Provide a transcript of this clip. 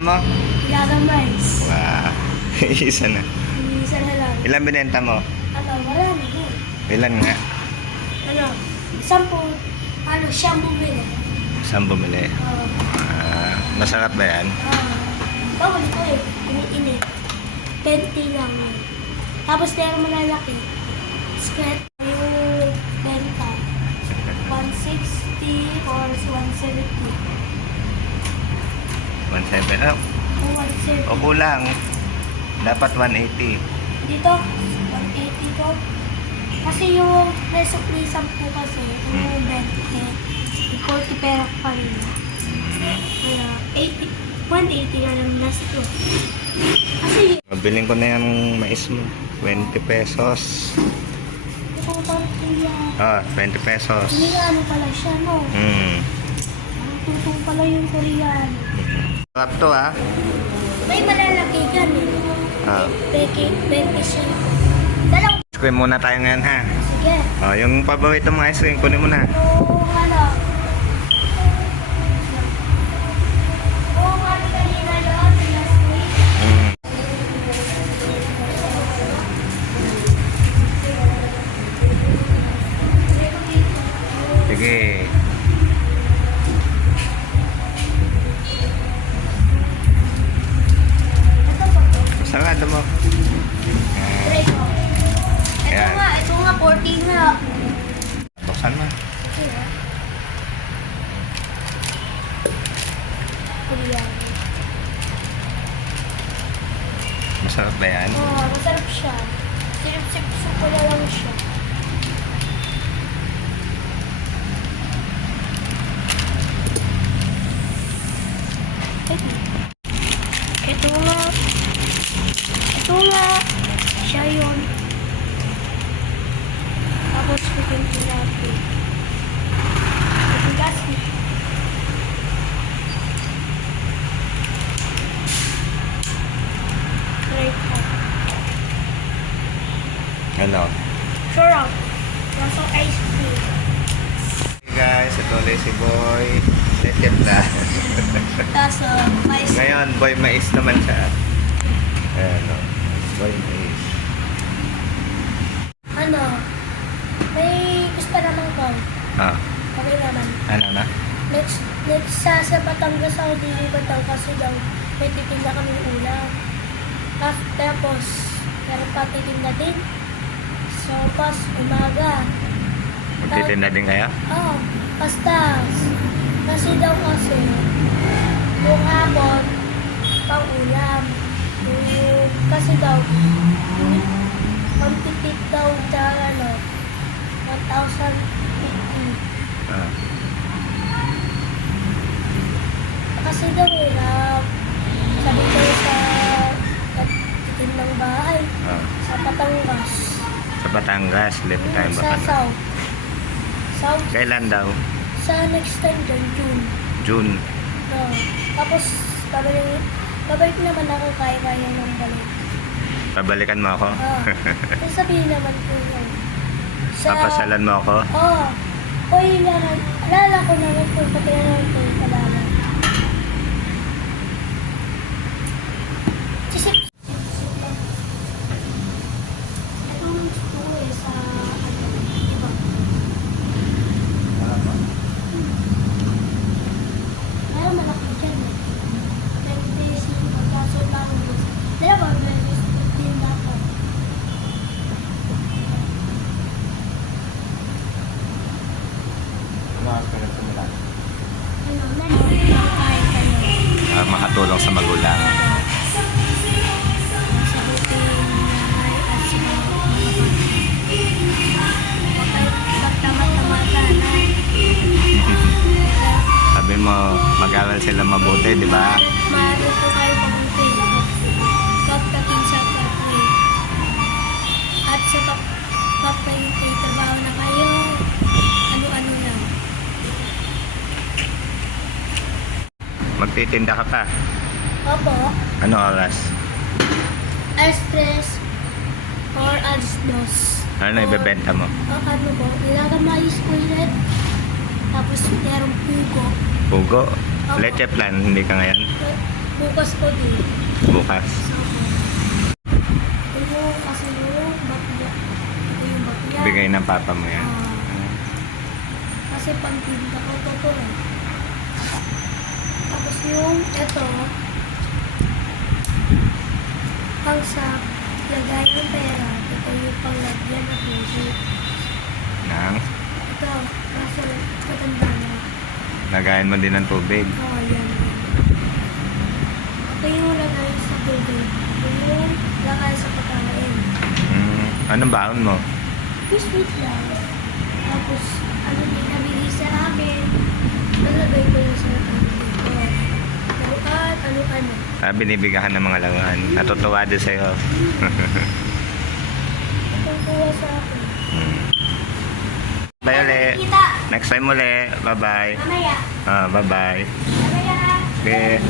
Mo? Ilagang rice. Wow. Isa na. Isa na lang. Ilan binenta mo? Ano, marami din. Ilan nga? Ano, 10, siyang bumili. Saan bumili? Masarap ba yan? Bawal ito eh, iniinit. 20 lang. Tapos yung malalaki. Square yung benta. 160 or 170. 1.7. Oh, o 170. kulang. Dapat 180. Dito, 180 to. Kasi yung presyo play 10 kasi, yung 20, 40 pera pa rin. Kaya, 180 na lang nas to. Kasi, Mabiling ko na yung mais mo. 20 pesos. ito tortilla. 20 pesos. Koreano pala siya, no? Ang tutong pala yung Koreano. Sarap to ah. May malalaki dyan eh. Peke, 25. Dalaw. Ice cream muna tayo ngayon ha. Sige. Yung paborito mong ice cream, kunin mo na. Kung ano. Kung ano kanina doon, last week. Sige. Ito pa to. Sarado mo. Try ko. Ayan. Ito nga, 14 nga. Buksan mo. Sige. Koreano. Masarap ba yan? Masarap siya. Sirip-sip ko na lang siya. Ito nga. Ito nga. Siya yun. Tapos kukunti natin. Ito kasi. Try ko. Ano? Sure out. Nasa ice cream. Hey guys, ito ulit si Boy. Let's na. Tapos mais. Ngayon, Boy Mais naman siya. Ayan o. Boy Mais. Ano? May gusto naman ko. Okay naman. Ano na? Next sa Batangas ako dilipat daw kasi daw may titinda kami ulam. Tapos, meron pa titinda din. So, pas umaga. Magtitinda din kayo? Pastas. Kasi daw kasi, yung hapon, pang ulam. Kasi daw, magtitip daw sa 1,050. Kasi daw sabi ko sa titindang bahay, sa Batangas. Sa Batangas, lipat tayo Sa Batangas. South. Kailan daw? Sa next time dyan, June. June. No. Tapos, babalik naman ako kaya-kaya ng balik. Pabalikan mo ako? Sabihin naman ko yun. Papasalan mo ako? Oy, alala ko naman po, pati na naman po yung palala. Sisip. Ito ang gusto ko sa iba. Pero malaki dyan eh. 20 days yung pagkasot lang. Dalawa, 15 na ako. Makatulong sa magulang. Sabi mo, mag-aral sila mabuti, di ba? Maruto kayo pabuti. Pagdating sa pagpray. At sa pagpray, trabaho na kayo. Ano-ano lang. Magtitinda ka pa. Opo. Ano oras? Alas 3 or alas 2. Ano ibebenta mo? Ano po? Nilagang mais ko ulit. Tapos merong pugo. Pugo? Leche plan, hindi ka ngayon? Bukas po din. Bukas. Ito kasi yung bakya. Ito yung bakya. Bigay ng papa mo yan. Kasi pangtinda ko to eh. Tapos yung ito, pang sa lagay ng pera. Ito yung panglagyan ng music. Nang Ito, kaso matanda na. lagayan mo din ng tubig. Yan. Ito yung lagay sa tubig. Ito yung lagay sa pagkain. Anong baon mo? Sweet lang. Tapos, ano din nabili sa akin, nalagay ko yung sa akin dito. Laruan, ano. Binibigahan ng mga laruan. Natutuwa din sa'yo. Itong kuha sa akin. Bye ulit. Kita! Next time ulit. Bye-bye. Mamaya. Bye-bye. Mamaya ha. Okay.